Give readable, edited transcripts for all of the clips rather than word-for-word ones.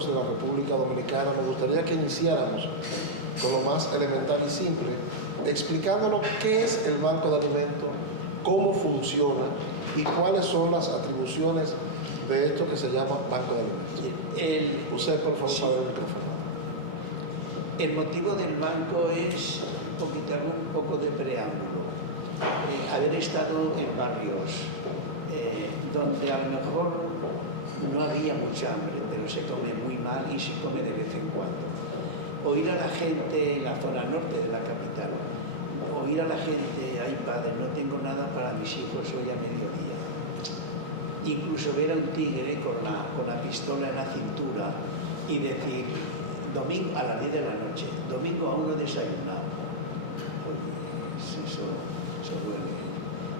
alimentos de la República Dominicana, me gustaría que iniciáramos con lo más elemental y simple, explicándonos qué es el Banco de Alimentos, cómo funciona y cuáles son las atribuciones de esto que se llama Banco de Alimentos. Usted, por favor, sí. para el micrófono. El motivo del banco es un poco de preámbulo. Haber estado en barrios donde a lo mejor no había mucha hambre, pero se come muy mal y se come de vez en cuando. Oír a la gente en la zona norte de la capital, oír a la gente, ay padre, no tengo nada para mis hijos hoy a mediodía. Incluso ver a un tigre con la pistola en la cintura y decir, domingo a las 10 de la noche, domingo aún no he desayunado. Pues eso duele.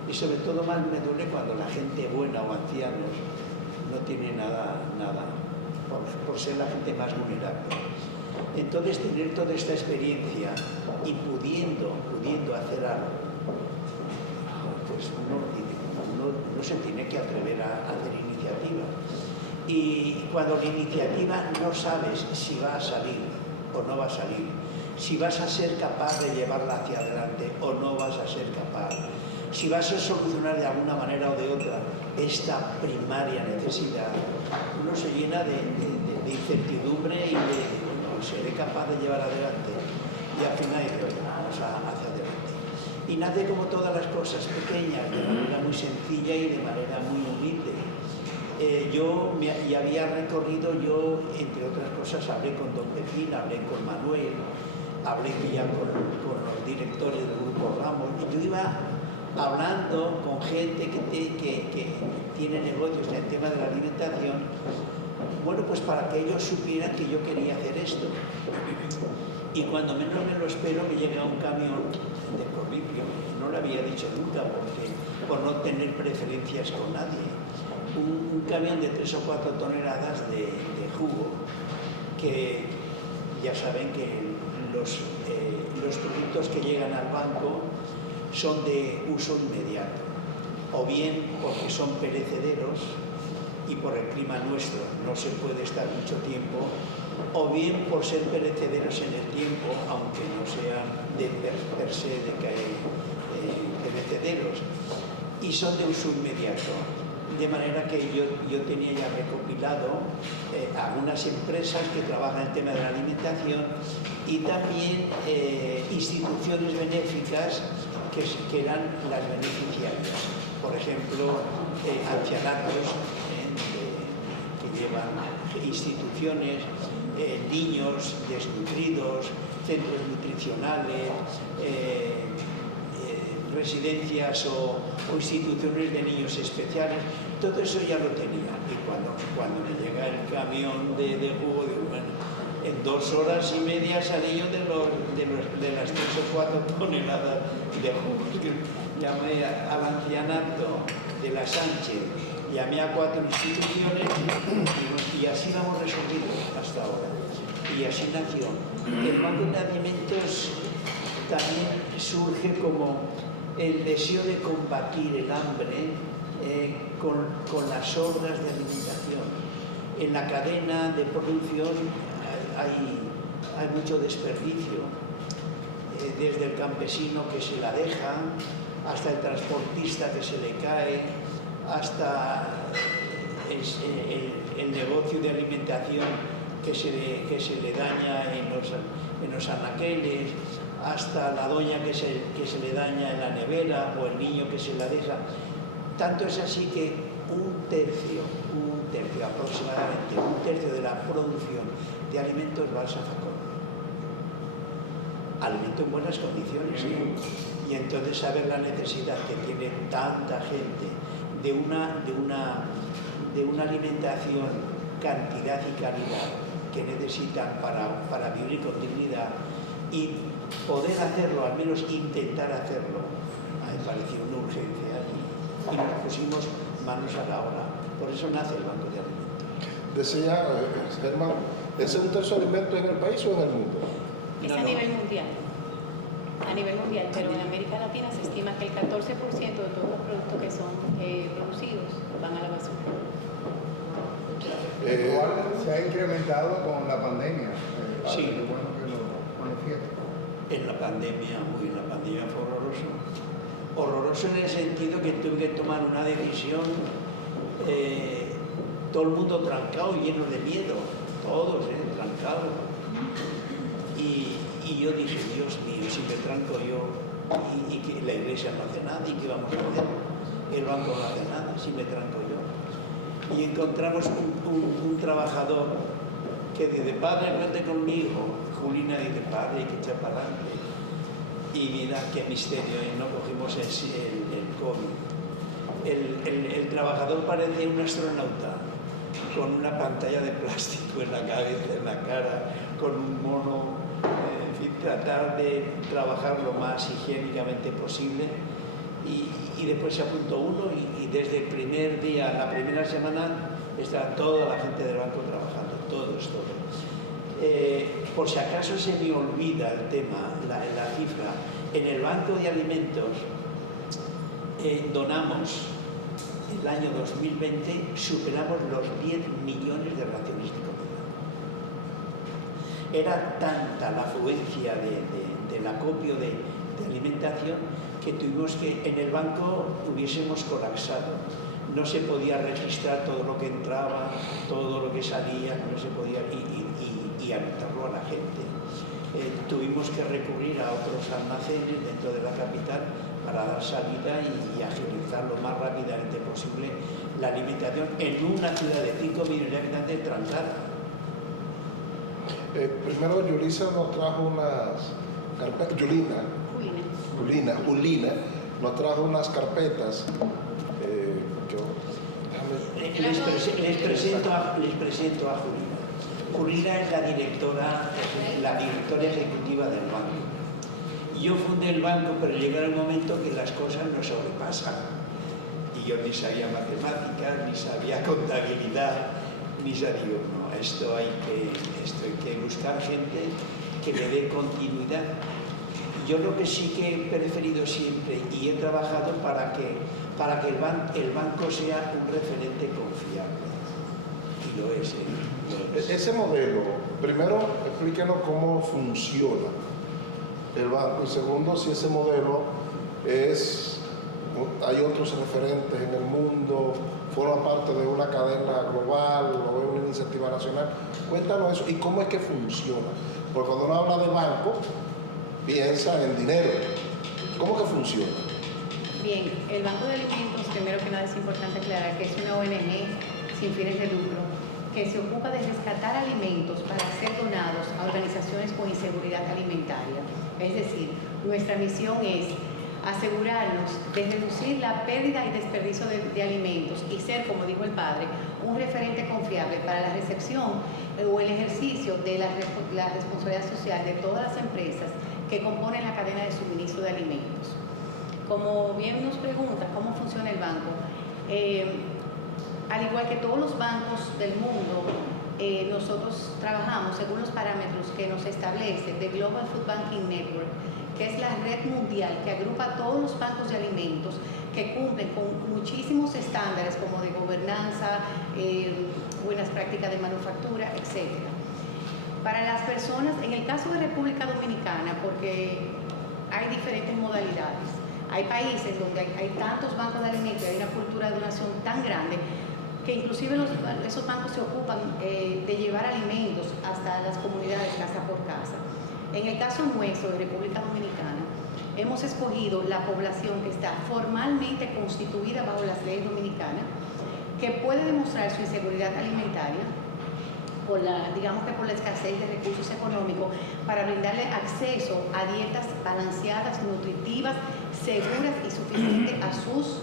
Y sobre todo más me duele cuando la gente buena o ancianos no tiene nada por ser la gente más vulnerable. Entonces tener toda esta experiencia y pudiendo hacer algo, pues uno no se tiene que atrever a hacer iniciativa. Y cuando la iniciativa no sabes si va a salir o no va a salir, si vas a ser capaz de llevarla hacia adelante o no vas a ser capaz, si vas a solucionar de alguna manera o de otra esta primaria necesidad, uno se llena de incertidumbre y de, bueno, seré capaz de llevar adelante. Y al final dice, oye, vamos hacia adelante. Y nace como todas las cosas pequeñas, de manera muy sencilla y de manera muy humilde. Yo había recorrido, entre otras cosas, hablé con don Pepín, hablé con Manuel, hablé ya con los directores del Grupo Ramos, y yo iba hablando con gente que tiene negocios en el tema de la alimentación, bueno, pues para que ellos supieran que yo quería hacer esto. Y cuando menos me lo espero, me llega un camión de Corripio, no lo había dicho nunca, por no tener preferencias con nadie. Un camión de 3 o 4 toneladas de jugo, que ya saben que los productos que llegan al banco son de uso inmediato, o bien porque son perecederos y por el clima nuestro no se puede estar mucho tiempo, o bien por ser perecederos en el tiempo, aunque no sean per se perecederos, y son de uso inmediato. De manera que yo tenía ya recopilado algunas empresas que trabajan en el tema de la alimentación y también instituciones benéficas que eran las beneficiarias. Por ejemplo, ancianatos que llevan instituciones, niños desnutridos, centros nutricionales, residencias o instituciones de niños especiales, todo eso ya lo tenía. Y cuando me llega el camión de jugo, digo, bueno, en 2 horas y media salí yo de las 3 o 4 toneladas de jugo. Llamé al ancianato de la Sánchez, llamé a 4 instituciones y así lo hemos resolvido hasta ahora. Y así nació. El Banco de Alimentos también surge como el deseo de combatir el hambre con las obras de alimentación. En la cadena de producción hay mucho desperdicio, desde el campesino que se la deja, hasta el transportista que se le cae, hasta el negocio de alimentación que se le daña en los anaqueles, hasta la doña que se le daña en la nevera o el niño que se la deja. Tanto es así que un tercio aproximadamente, un tercio de la producción de alimentos va al zafacón. Alimento en buenas condiciones, ¿eh? Y entonces saber la necesidad que tiene tanta gente de una alimentación, cantidad y calidad que necesitan para vivir con dignidad y poder hacerlo, al menos intentar hacerlo, me pareció una urgencia y nos pusimos manos a la obra. Por eso nace el Banco de Alimentos. Decía Germán, ¿es un tercio de alimentos en el país o en el mundo? Es a nivel mundial. A nivel mundial, pero en América Latina se estima que el 14% de todos los productos que son producidos van a la basura. el cual se ha incrementado con la pandemia. Sí. Qué bueno que lo manifiesta. En la pandemia fue horroroso. Horroroso en el sentido que tuve que tomar una decisión, todo el mundo trancado, lleno de miedo, todos trancados. Y yo dije, Dios mío, si me tranco yo y que la iglesia no hace nada, ¿y qué vamos a hacer? El banco no hace nada, si me tranco yo. Y encontramos un trabajador que dice, padre, cuente conmigo. Julina dice, padre, hay que echar para adelante. Y mira qué misterio, no cogimos el COVID. El trabajador parece un astronauta, con una pantalla de plástico en la cabeza, en la cara, con un mono, en fin, tratar de trabajar lo más higiénicamente posible. Y después se apuntó uno y desde el primer día, la primera semana, está toda la gente del banco trabajando, todos. Por si acaso se me olvida el tema, la cifra, en el Banco de Alimentos donamos el año 2020, superamos los 10 millones de raciones de comida. Era tanta la afluencia del acopio de alimentación que tuvimos que, en el banco hubiésemos colapsado. No se podía registrar todo lo que entraba, todo lo que salía, no se podía, y anotarlo a la gente. Tuvimos que recurrir a otros almacenes dentro de la capital para dar salida y agilizar lo más rápidamente posible la alimentación en una ciudad de 5 millones de habitantes trancada. Primero, Yulisa nos trajo unas carpetas, Julina nos trajo unas carpetas. Les presento a Julina. Julina es la directora ejecutiva del banco. Yo fundé el banco, pero llega el momento que las cosas nos sobrepasan. Y yo ni sabía matemáticas, ni sabía contabilidad, ni sabía, no, esto hay que buscar gente que le dé continuidad. Yo lo que sí que he preferido siempre y he trabajado para que el banco sea un referente confiable. Y lo es. Ese modelo, primero explíquenos cómo funciona el banco y segundo, si ese modelo hay otros referentes en el mundo, forma parte de una cadena global o de una iniciativa nacional. Cuéntanos eso y cómo es que funciona. Porque cuando uno habla de banco, piensa en dinero. ¿Cómo que funciona? Bien, el Banco de Alimentos, primero que nada es importante aclarar que es una ONG sin fines de lucro que se ocupa de rescatar alimentos para ser donados a organizaciones con inseguridad alimentaria. Es decir, nuestra misión es asegurarnos de reducir la pérdida y desperdicio de alimentos y ser, como dijo el padre, un referente confiable para la recepción o el ejercicio de la responsabilidad social de todas las empresas que componen la cadena de suministro de alimentos. Como bien nos pregunta cómo funciona el banco, al igual que todos los bancos del mundo, nosotros trabajamos según los parámetros que nos establece The Global Food Banking Network, que es la red mundial que agrupa a todos los bancos de alimentos que cumplen con muchísimos estándares como de gobernanza, buenas prácticas de manufactura, etc. Para las personas, en el caso de República Dominicana, porque hay diferentes modalidades, hay países donde hay tantos bancos de alimentos, hay una cultura de donación tan grande que inclusive esos bancos se ocupan de llevar alimentos hasta las comunidades, casa por casa. En el caso nuestro de República Dominicana, hemos escogido la población que está formalmente constituida bajo las leyes dominicanas, que puede demostrar su inseguridad alimentaria, digamos que por la escasez de recursos económicos, para brindarle acceso a dietas balanceadas, nutritivas, seguras y suficientes a sus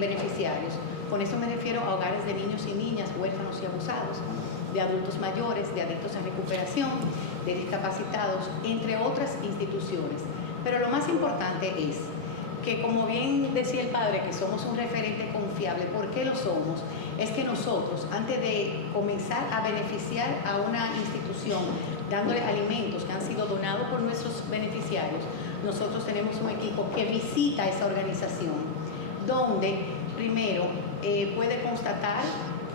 beneficiarios. Con esto me refiero a hogares de niños y niñas, huérfanos y abusados, de adultos mayores, de adictos a recuperación, de discapacitados, entre otras instituciones. Pero lo más importante es que, como bien decía el padre, que somos un referente confiable. ¿Por qué lo somos? Es que nosotros, antes de comenzar a beneficiar a una institución, dándole alimentos que han sido donados por nuestros beneficiarios, nosotros tenemos un equipo que visita esa organización, donde primero puede constatar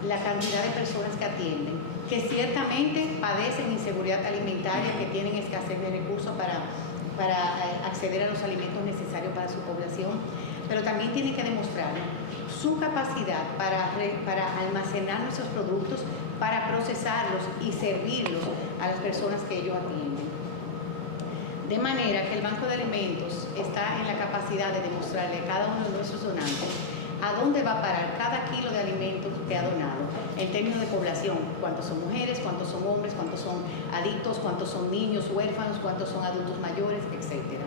la cantidad de personas que atienden, que ciertamente padecen inseguridad alimentaria, que tienen escasez de recursos para acceder a los alimentos necesarios para su población, pero también tienen que demostrar su capacidad para almacenar nuestros productos, para procesarlos y servirlos a las personas que ellos atienden. De manera que el Banco de Alimentos está en la capacidad de demostrarle a cada uno de nuestros donantes a dónde va a parar cada kilo de alimentos que ha donado, en términos de población, cuántos son mujeres, cuántos son hombres, cuántos son adictos, cuántos son niños huérfanos, cuántos son adultos mayores, etc.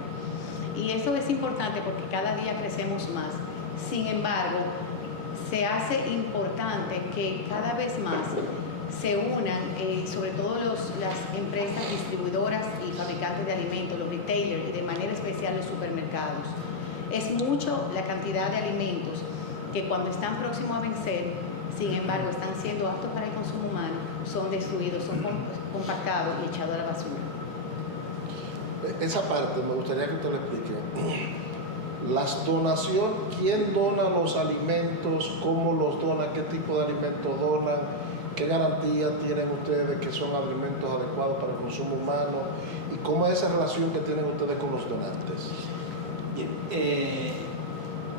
Y eso es importante porque cada día crecemos más. Sin embargo, se hace importante que cada vez más se unan, sobre todo las empresas distribuidoras y fabricantes de alimentos, los retailers y de manera especial los supermercados. Es mucho la cantidad de alimentos que cuando están próximos a vencer, sin embargo, están siendo aptos para el consumo humano, son destruidos, son compactados y echados a la basura. Esa parte me gustaría que usted lo explique. Las donaciones, ¿quién dona los alimentos? ¿Cómo los dona? ¿Qué tipo de alimentos donan? ¿Qué garantía tienen ustedes de que son alimentos adecuados para el consumo humano? ¿Y cómo es esa relación que tienen ustedes con los donantes? Bien,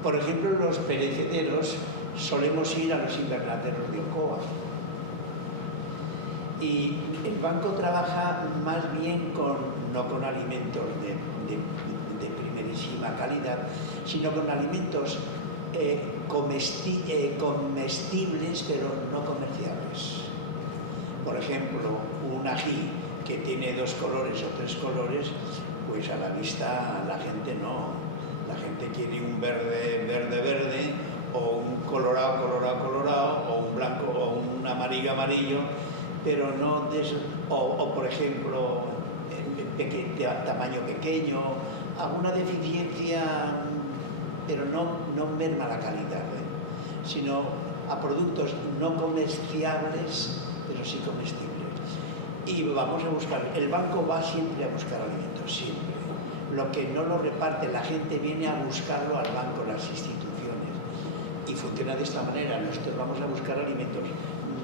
por ejemplo, los perecederos solemos ir a los invernaderos de Ocoa. Y el banco trabaja más bien no con alimentos de primerísima calidad, sino con alimentos comestibles pero no comerciables. Por ejemplo, un ají que tiene 2 colores o 3 colores, pues a la vista la gente no. La gente quiere un verde, o un colorado, o un blanco, o un amarillo, pero no de eso. O por ejemplo, de tamaño pequeño, alguna deficiencia, pero no merma la calidad, sino a productos no comerciables, pero sí comestibles. Y vamos a buscar, el banco va siempre a buscar alimentos, siempre. Lo que no lo reparte, la gente viene a buscarlo al banco, las instituciones. Y funciona de esta manera, nosotros vamos a buscar alimentos.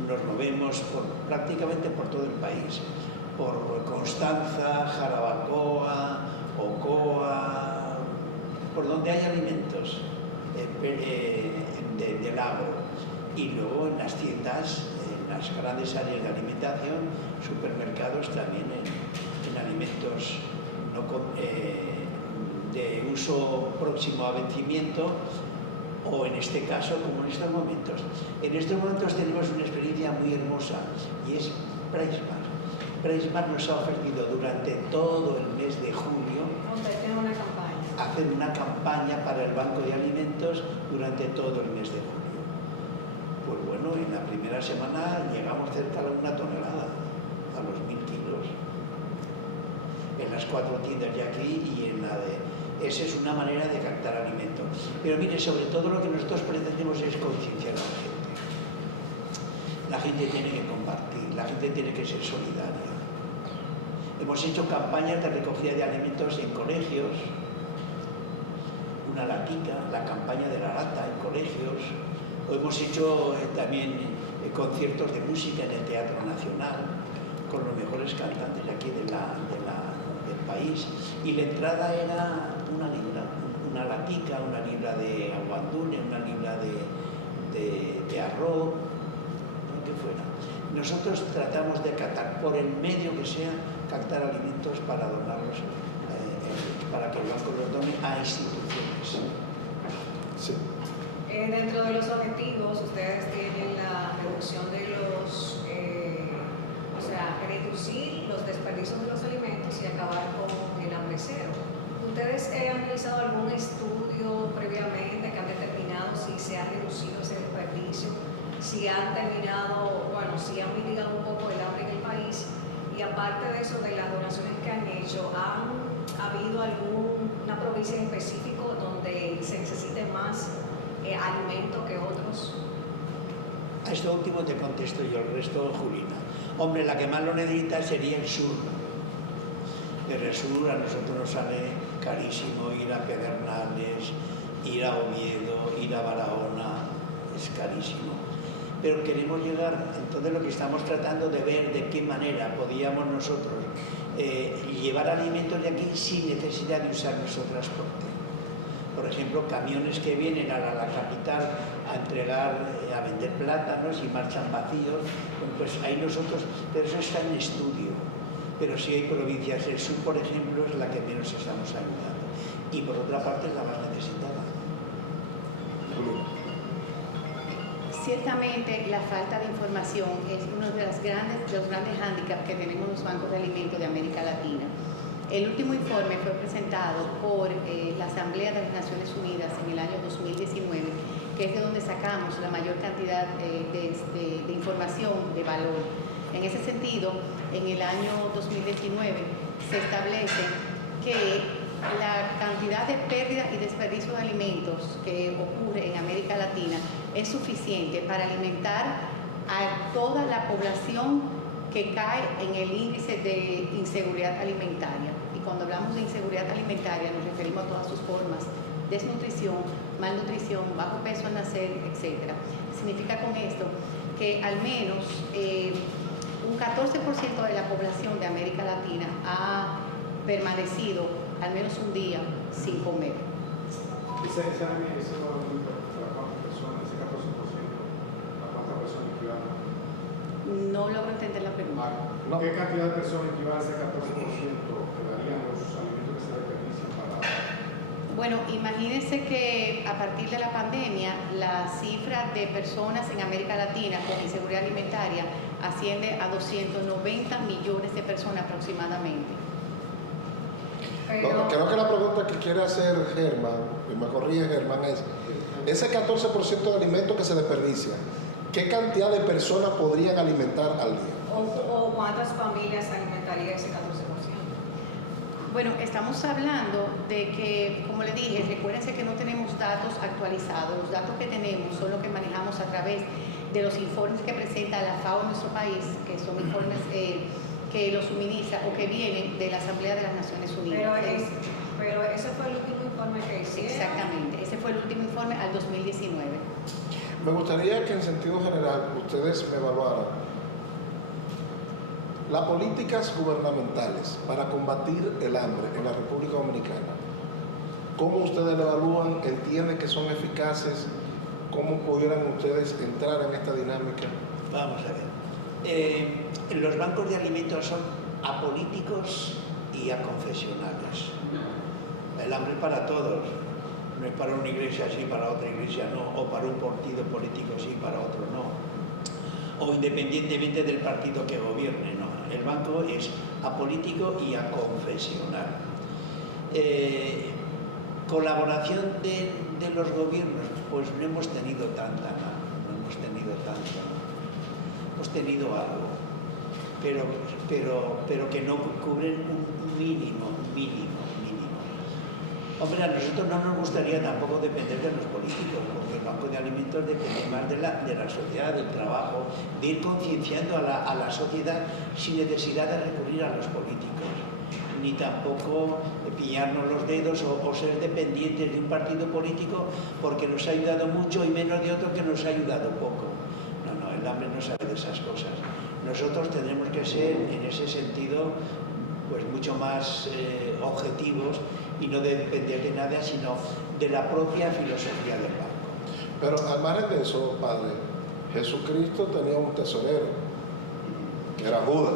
Nos movemos prácticamente por todo el país, por Constanza, Jarabacoa, Ocoa, por donde hay alimentos del agro. Y luego en las tiendas, en las grandes áreas de alimentación, supermercados también en alimentos de uso próximo a vencimiento, o en este caso, como en estos momentos. En estos momentos tenemos una experiencia muy hermosa y es Pricemart. Pricemart nos ha ofrecido durante todo el mes de junio hacer una campaña para el Banco de Alimentos durante todo el mes de junio. Pues bueno, en la primera semana llegamos cerca de 1 tonelada, a los 1000 kilos. En las 4 tiendas de aquí y en la de... Esa es una manera de captar alimentos. Pero mire, sobre todo lo que nosotros pretendemos es concienciar a la gente. La gente tiene que compartir, la gente tiene que ser solidaria. Hemos hecho campañas de recogida de alimentos en colegios, una latica, la campaña de la lata en colegios, o hemos hecho también conciertos de música en el Teatro Nacional, con los mejores cantantes de aquí del país, y la entrada era 1 libra, una latica, 1 libra de aguandune, 1 libra de arroz, lo que fuera. Nosotros tratamos de captar, por el medio que sea, captar alimentos para donarlos, para que el banco los done a instituciones. Sí. Dentro de los objetivos, ustedes tienen la reducción de los, reducir los desperdicios de los alimentos y acabar con el hambre cero. ¿Ustedes han realizado algún estudio previamente que han determinado si se ha reducido ese desperdicio, si han terminado, si han mitigado un poco el hambre en el país? Y aparte de eso, de las donaciones que han hecho, ¿han habido alguna provincia en específico donde se necesite más alimento que otros? A esto último te contesto yo, el resto Julina. Hombre, la que más lo necesita sería el sur. Pero el sur a nosotros nos sale carísimo ir a Pedernales, ir a Oviedo, ir a Barahona, es carísimo. pero queremos llegar, entonces lo que estamos tratando de ver de qué manera podíamos nosotros llevar alimentos de aquí sin necesidad de usar nuestro transporte. Por ejemplo, camiones que vienen a la capital a entregar, a vender plátanos y marchan vacíos, pues ahí nosotros, pero eso está en estudio. Pero sí hay provincias, el sur, por ejemplo, es la que menos estamos ayudando. Y por otra parte es la más necesitada. Ciertamente la falta de información es uno de los grandes hándicaps que tenemos los bancos de alimentos de América Latina. El último informe fue presentado por la Asamblea de las Naciones Unidas en el año 2019, que es de donde sacamos la mayor cantidad de información de valor. En ese sentido, en el año 2019 se establece que la cantidad de pérdida y desperdicio de alimentos que ocurre en América Latina es suficiente para alimentar a toda la población que cae en el índice de inseguridad alimentaria. Y cuando hablamos de inseguridad alimentaria nos referimos a todas sus formas: desnutrición, malnutrición, bajo peso al nacer, etc. Significa con esto que al menos un 14% de la población de América Latina ha permanecido al menos un día sin comer. Ese valor para cuántas personas, ese 14%, ¿a cuántas personas equivale? No logro entender la pregunta. ¿A qué cantidad de personas equivale ese 14% que darían los alimentos que se desperdician para...? Bueno, imagínense que a partir de la pandemia la cifra de personas en América Latina con inseguridad alimentaria asciende a 290 millones de personas aproximadamente. No, creo que la pregunta que quiere hacer Germán, y me corrige Germán, es ese 14% de alimentos que se desperdicia, ¿qué cantidad de personas podrían alimentar al día? ¿O cuántas familias alimentaría ese 14%? Bueno, estamos hablando de que, como le dije, recuérdense que no tenemos datos actualizados. Los datos que tenemos son los que manejamos a través de los informes que presenta la FAO en nuestro país, que son informes que los suministra o que vienen de la Asamblea de las Naciones Unidas. Pero ese fue el último informe que hicieron. Exactamente, ese fue el último informe al 2019. Me gustaría que en sentido general ustedes me evaluaran las políticas gubernamentales para combatir el hambre en la República Dominicana. ¿Cómo ustedes lo evalúan? ¿Entienden que son eficaces? ¿Cómo pudieran ustedes entrar en esta dinámica? Vamos a ver. Los bancos de alimentos son apolíticos y aconfesionales. El hambre es para todos. No es para una iglesia sí, para otra iglesia no, o para un partido político sí, para otro no. O independientemente del partido que gobierne, no. El banco es apolítico y aconfesional. Colaboración de los gobiernos, pues no hemos tenido tanta, no hemos tenido tanta. Hemos tenido algo, pero que no cubren un mínimo. Hombre, a nosotros no nos gustaría tampoco depender de los políticos, porque el Banco de Alimentos depende más de la sociedad, del trabajo, de ir concienciando a la sociedad sin necesidad de recurrir a los políticos, ni tampoco pillarnos los dedos o ser dependientes de un partido político porque nos ha ayudado mucho y menos de otro que nos ha ayudado poco. No, el hambre no sabe de esas cosas. Nosotros tendremos que ser, en ese sentido, pues mucho más objetivos y no depender de nada, sino de la propia filosofía del banco. Pero al margen de eso, padre, Jesucristo tenía un tesorero, que era Judas.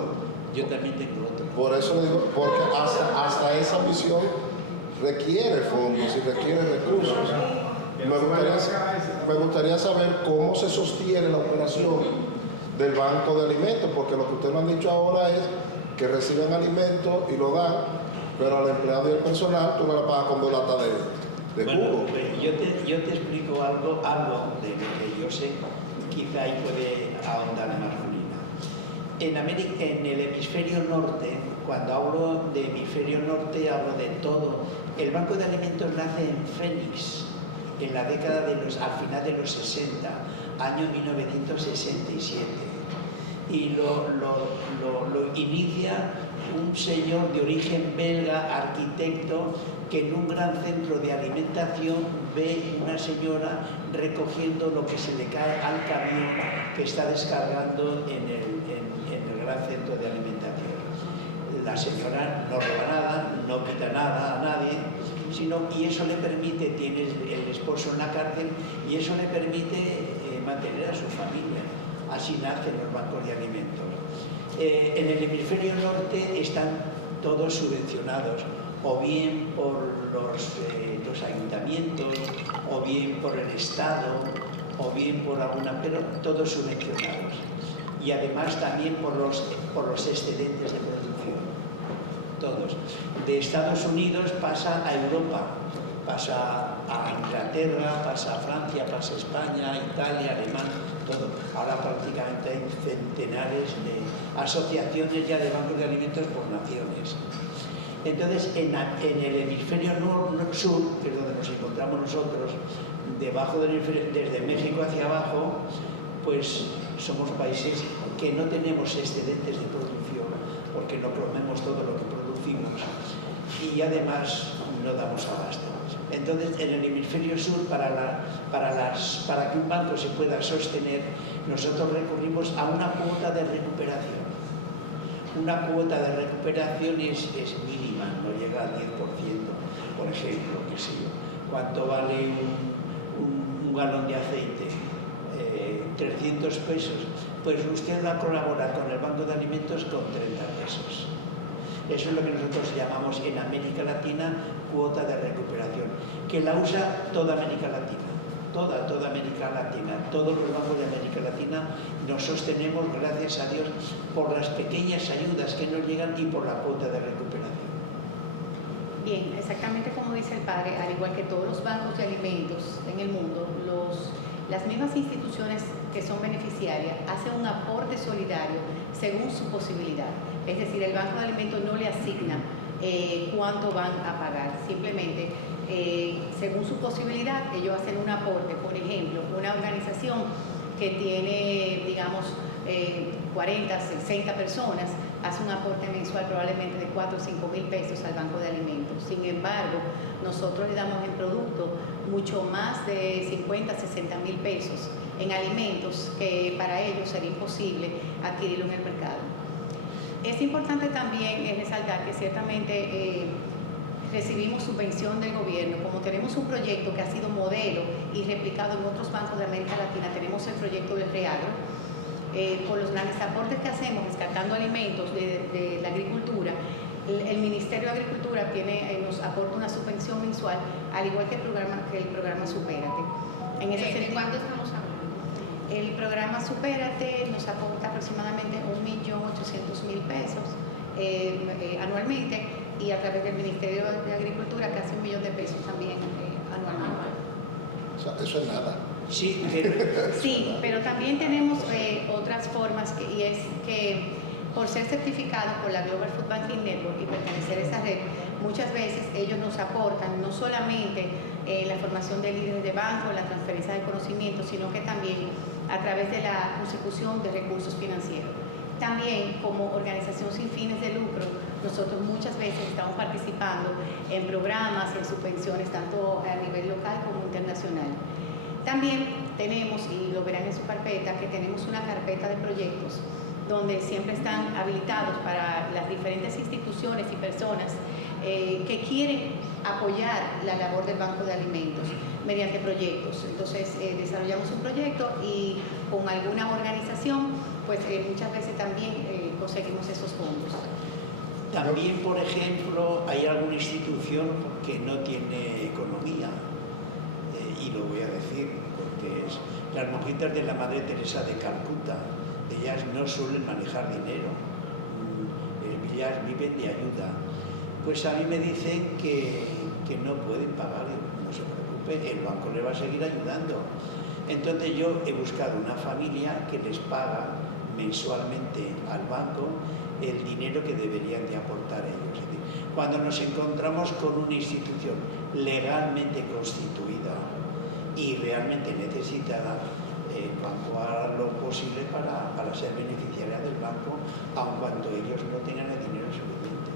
Yo también tengo otro. Por eso le digo, porque hasta esa misión requiere fondos y requiere recursos. Me gustaría saber cómo se sostiene la operación del banco de alimentos, porque lo que ustedes me han dicho ahora es que reciben alimentos y lo dan, pero al empleado y al personal tú no le pagas con 2 latas de jugo. Yo te explico algo de lo que yo sé, quizá ahí puede ahondar más Julina. En el hemisferio norte, cuando hablo de hemisferio norte, hablo de todo. El Banco de Alimentos nace en Phoenix, en la década al final de los 60, año 1967. y lo inicia un señor de origen belga, arquitecto, que en un gran centro de alimentación ve una señora recogiendo lo que se le cae al camión que está descargando en el gran centro de alimentación. La señora no roba nada, no quita nada a nadie, y eso le permite, tiene el esposo en la cárcel, y eso le permite mantener a su familia. Así nacen los bancos de alimentos. En el hemisferio norte están todos subvencionados, o bien por los ayuntamientos, o bien por el Estado, o bien por alguna, pero todos subvencionados. Y además también por los excedentes de producción, todos. De Estados Unidos pasa a Europa, pasa a Inglaterra, pasa a Francia, pasa a España, Italia, Alemania, todo. Ahora prácticamente hay centenares de asociaciones ya de bancos de alimentos por naciones. Entonces, en el hemisferio sur, que es donde nos encontramos nosotros, debajo del hemisferio, desde México hacia abajo, pues somos países que no tenemos excedentes de producción, porque no comemos todo lo que producimos y además no damos abasto. Entonces, en el hemisferio sur, para que un banco se pueda sostener, nosotros recurrimos a una cuota de recuperación. Una cuota de recuperación es mínima, no llega al 10%, por ejemplo, que sé yo. ¿Cuánto vale un galón de aceite? 300 pesos. Pues usted va a colaborar con el Banco de Alimentos con 30 pesos. Eso es lo que nosotros llamamos en América Latina cuota de recuperación, que la usa toda América Latina. Toda América Latina, todos los bancos de América Latina nos sostenemos, gracias a Dios, por las pequeñas ayudas que nos llegan y por la cuota de recuperación. Bien, exactamente como dice el padre, al igual que todos los bancos de alimentos en el mundo, las mismas instituciones que son beneficiarias hacen un aporte solidario según su posibilidad. Es decir, el Banco de Alimentos no le asigna cuánto van a pagar, simplemente según su posibilidad ellos hacen un aporte. Por ejemplo, una organización que tiene, digamos, 40, 60 personas, hace un aporte mensual probablemente de 4 o 5 mil pesos al Banco de Alimentos. Sin embargo, nosotros le damos en producto mucho más de 50, 60 mil pesos en alimentos que para ellos sería imposible adquirirlo en el mercado. Es importante también resaltar que ciertamente recibimos subvención del gobierno. Como tenemos un proyecto que ha sido modelo y replicado en otros bancos de América Latina, tenemos el proyecto del Reagro. Por los grandes aportes que hacemos rescatando alimentos de la agricultura, el Ministerio de Agricultura nos aporta una subvención mensual, al igual que el programa Supérate. ¿De cuánto estamos hablando? El programa Supérate nos aporta aproximadamente 1.800.000 pesos anualmente, y a través del Ministerio de Agricultura casi 1 millón de pesos también anualmente. O sea, eso es nada. Sí, pero también tenemos otras formas, y es que por ser certificados por la Global Food Banking Network y pertenecer a esa red, muchas veces ellos nos aportan no solamente la formación de líderes de banco, la transferencia de conocimiento, sino que también a través de la consecución de recursos financieros. También, como organización sin fines de lucro, nosotros muchas veces estamos participando en programas, en subvenciones, tanto a nivel local como internacional. También tenemos, y lo verán en su carpeta, que tenemos una carpeta de proyectos donde siempre están habilitados para las diferentes instituciones y personas que quieren apoyar la labor del Banco de Alimentos mediante proyectos. Entonces, desarrollamos un proyecto y con alguna organización, pues muchas veces también conseguimos esos fondos. También, por ejemplo, hay alguna institución que no tiene economía, y lo voy a decir porque es las monjitas de la Madre Teresa de Calcuta. Ellas no suelen manejar dinero, ellas viven de ayuda. Pues a mí me dicen que no pueden pagar, no se preocupe, el banco le va a seguir ayudando. Entonces yo he buscado una familia que les paga mensualmente al banco el dinero que deberían de aportar ellos. Es decir, cuando nos encontramos con una institución legalmente constituida y realmente necesitada, el banco hará lo posible para ser beneficiaria del banco, aun cuando ellos no tengan el dinero suficiente.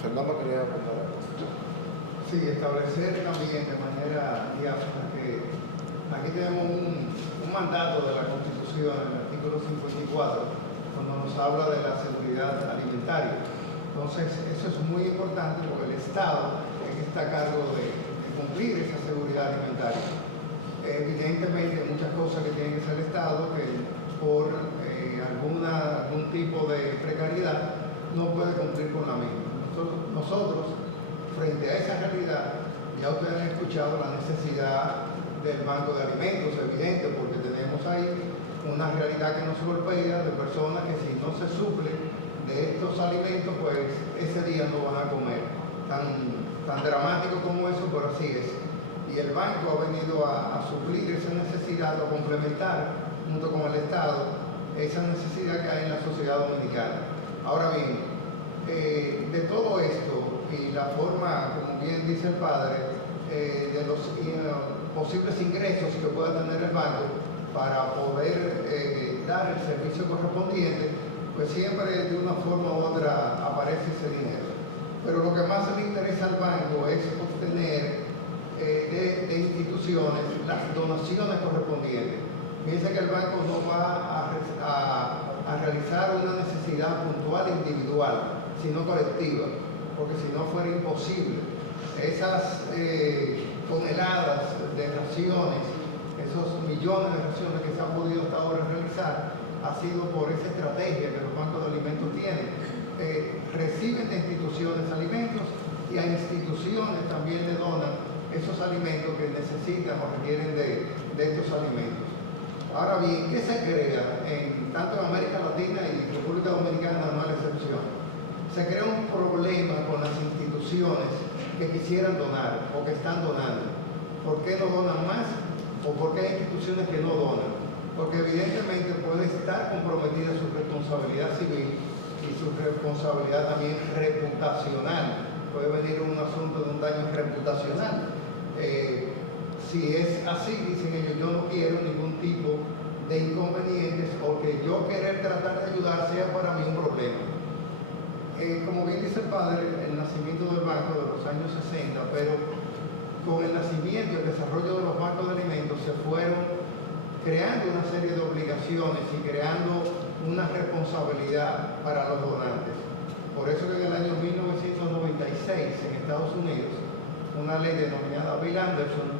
Fernando quería contar algo. Sí, establecer también de manera diáfana que aquí tenemos un mandato de la Constitución, en el artículo 54, cuando nos habla de la seguridad alimentaria. Entonces, eso es muy importante porque el Estado es que está a cargo de cumplir esa seguridad alimentaria. Evidentemente, hay muchas cosas que tiene que hacer el Estado que por algún tipo de precariedad no puede cumplir con la misma. Nosotros, frente a esa realidad, ya ustedes han escuchado la necesidad del banco de alimentos, evidente, porque tenemos ahí una realidad que nos golpea de personas que si no se suple de estos alimentos, pues ese día no van a comer. Tan dramático como eso, pero así es. Y el banco ha venido a suplir esa necesidad, a complementar, junto con el Estado, esa necesidad que hay en la sociedad dominicana. Ahora bien, de todo esto y la forma, como bien dice el padre, de los posibles ingresos que pueda tener el banco para poder dar el servicio correspondiente, pues siempre de una forma u otra aparece ese dinero. Pero lo que más le interesa al banco es obtener de instituciones las donaciones correspondientes. Piensa que el banco no va a realizar una necesidad puntual e individual, sino colectiva, porque si no fuera imposible. Esas toneladas de raciones, esos millones de raciones que se han podido hasta ahora realizar, ha sido por esa estrategia que los bancos de alimentos tienen. Reciben de instituciones alimentos y a instituciones también le donan esos alimentos que necesitan o requieren de estos alimentos. Ahora bien, ¿qué se crea? Tanto en América Latina y República Dominicana no es la excepción. Se crea un problema con las instituciones que quisieran donar o que están donando. ¿Por qué no donan más? ¿O por qué hay instituciones que no donan? Porque evidentemente puede estar comprometida su responsabilidad civil y su responsabilidad también reputacional. Puede venir un asunto de un daño reputacional. Si es así, dicen ellos, yo no quiero ningún tipo de inconvenientes o que yo querer tratar de ayudar sea para mí un problema. Como bien dice el padre, el nacimiento del banco de los años 60, pero con el nacimiento y el desarrollo de los bancos de alimentos se fueron creando una serie de obligaciones y creando una responsabilidad para los donantes. Por eso que en el año 1996 en Estados Unidos, una ley denominada Bill Anderson,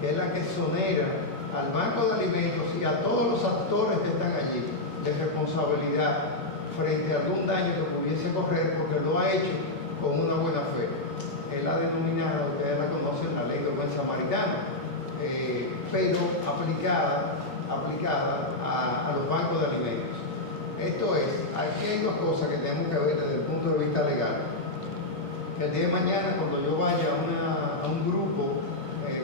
que es la que exonera al Banco de Alimentos y a todos los actores que están allí de responsabilidad frente a algún daño que pudiese correr, porque lo ha hecho con una buena fe. Es la denominada, ustedes la conocen, la ley de buen samaritano, pero aplicada a los bancos de alimentos. Esto es, aquí hay dos cosas que tenemos que ver desde el punto de vista legal. Que el día de mañana, cuando yo vaya a un grupo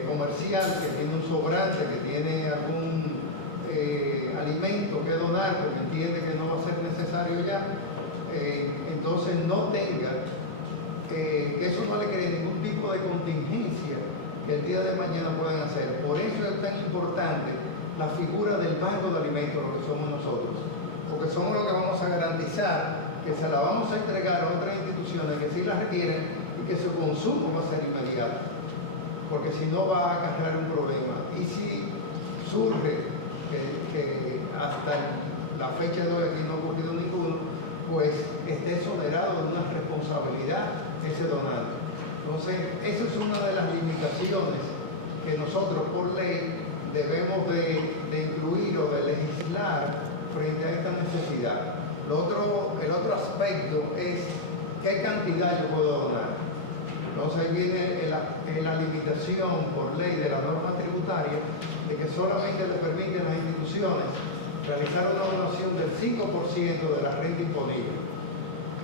comercial que tiene un sobrante, que tiene algún alimento que donar, porque entiende que no va a ser necesario ya, entonces no tenga, que eso no le cree ningún tipo de contingencia que el día de mañana puedan hacer. Por eso es tan importante la figura del banco de alimentos, lo que somos nosotros, porque somos los que vamos a garantizar que se la vamos a entregar a otras instituciones que sí la requieren y que su consumo va a ser inmediato, porque si no va a acarrear un problema. Y si surge que hasta la fecha de hoy aquí no ha ocurrido ninguno, pues esté exonerado de una responsabilidad ese donante. Entonces, esa es una de las limitaciones que nosotros por ley debemos de incluir o de legislar frente a esta necesidad. El otro aspecto es qué cantidad yo puedo donar. Entonces ahí viene la limitación por ley de la norma tributaria de que solamente le permiten a las instituciones realizar una donación del 5% de la renta imponible.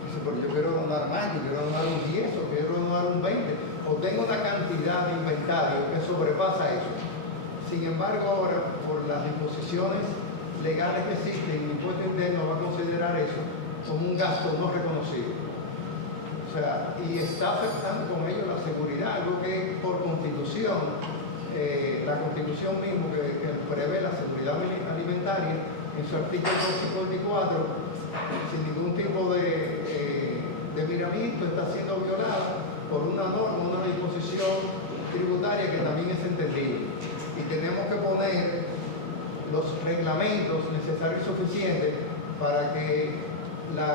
Dice, pero yo quiero donar más, yo quiero donar un 10 o quiero donar un 20, o tengo una cantidad de inventario que sobrepasa eso. Sin embargo, ahora, por las disposiciones legales que existen, el impuesto interno va a considerar eso como un gasto no reconocido. O sea, y está afectando con ello la seguridad, algo que por constitución la Constitución mismo que prevé la seguridad alimentaria en su artículo 254, sin ningún tipo de miramiento, está siendo violada por una norma, una disposición tributaria que también es entendible. Y tenemos que poner los reglamentos necesarios y suficientes para que la